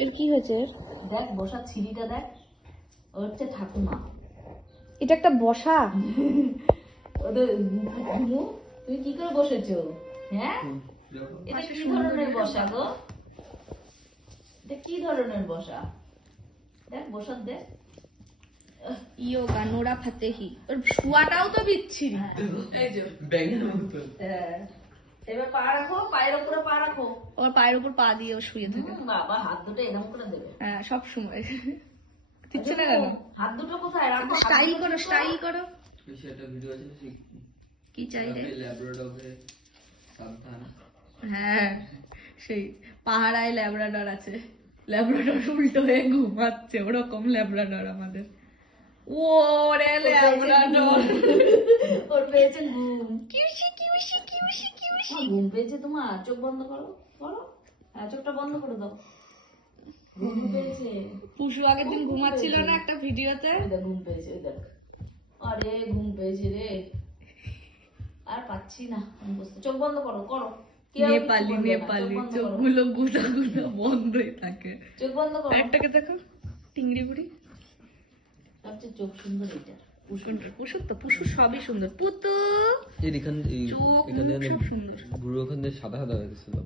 এর কি হয়েছে? দেখ বসার ছিঁড়িটা দেখ, ও হচ্ছে ঠাকুমা। এটা একটা বসা? ওদের ঘুমু, তুমি কি করে বসেছো? হ্যাঁ, এটা কি ধরনের বসা গো? এটা কি ধরনের বসা? দেখ বসার দেখ। Yoga Nora Fatehi. ওর শুয়াটাও তো বিচ্ছিরি। এই যে ব্যাঙের মতো। হ্যাঁ। এবার পা রাখো, পায়ের উপরে পা রাখো। ওর পায়ের উপর পা দিয়ে ও শুয়ে থাকে। বাবা হাত দুটো এরকম করে দেবে। হ্যাঁ, সব সময়। দিচ্ছে না কেন? হাত দুটো কোথায় রাখো? স্টাইল করো, স্টাইল করো। বেশি একটা ভিডিও আছে কি চাই রে? ল্যাব্রাডরে সাবধান। হ্যাঁ, সেই পাহাড়ায় ল্যাব্রাডর আছে, ল্যাব্রাডর উল্টো হয়ে ঘুমাচ্ছে, ওরকম ল্যাব্রাডর আমাদের। ওরে ল্যাব্রাডর, ওর পেয়েছে ঘুম। QC QC QC QC. ঘুম পেয়েছে তোমার? চোখ বন্ধ করো, করো। হ্যাঁ, চোখটা বন্ধ করে দাও। ঘুম পেয়েছে। পুষু আগের দিন ঘুমাচ্ছিল না একটা ভিডিওতে? ওই দেখ ঘুম পেয়েছে, ওই দেখ। আরে ঘুম পেয়েছে রে, আর পাচ্ছি না আমি বুঝতে। চোখ বন্ধ করো, করো। কেউ কিছু নেপালি বলবে না, নেপালি চোখ বন্ধ করো। চোখগুলো গুটা গুটা বন্ধই থাকে। চোখ বন্ধ করো। একটাকে দেখো, টিংরি বুড়ি। সবচেয়ে চোখ সুন্দর এটা। সুন্দর পুষুর তো, পুষুর সবই সুন্দর। পুতু এখানে চোখ এখানে মুখ সব সুন্দর। বুড়ো ওখানে সাদা সাদা হয়ে গেছিল।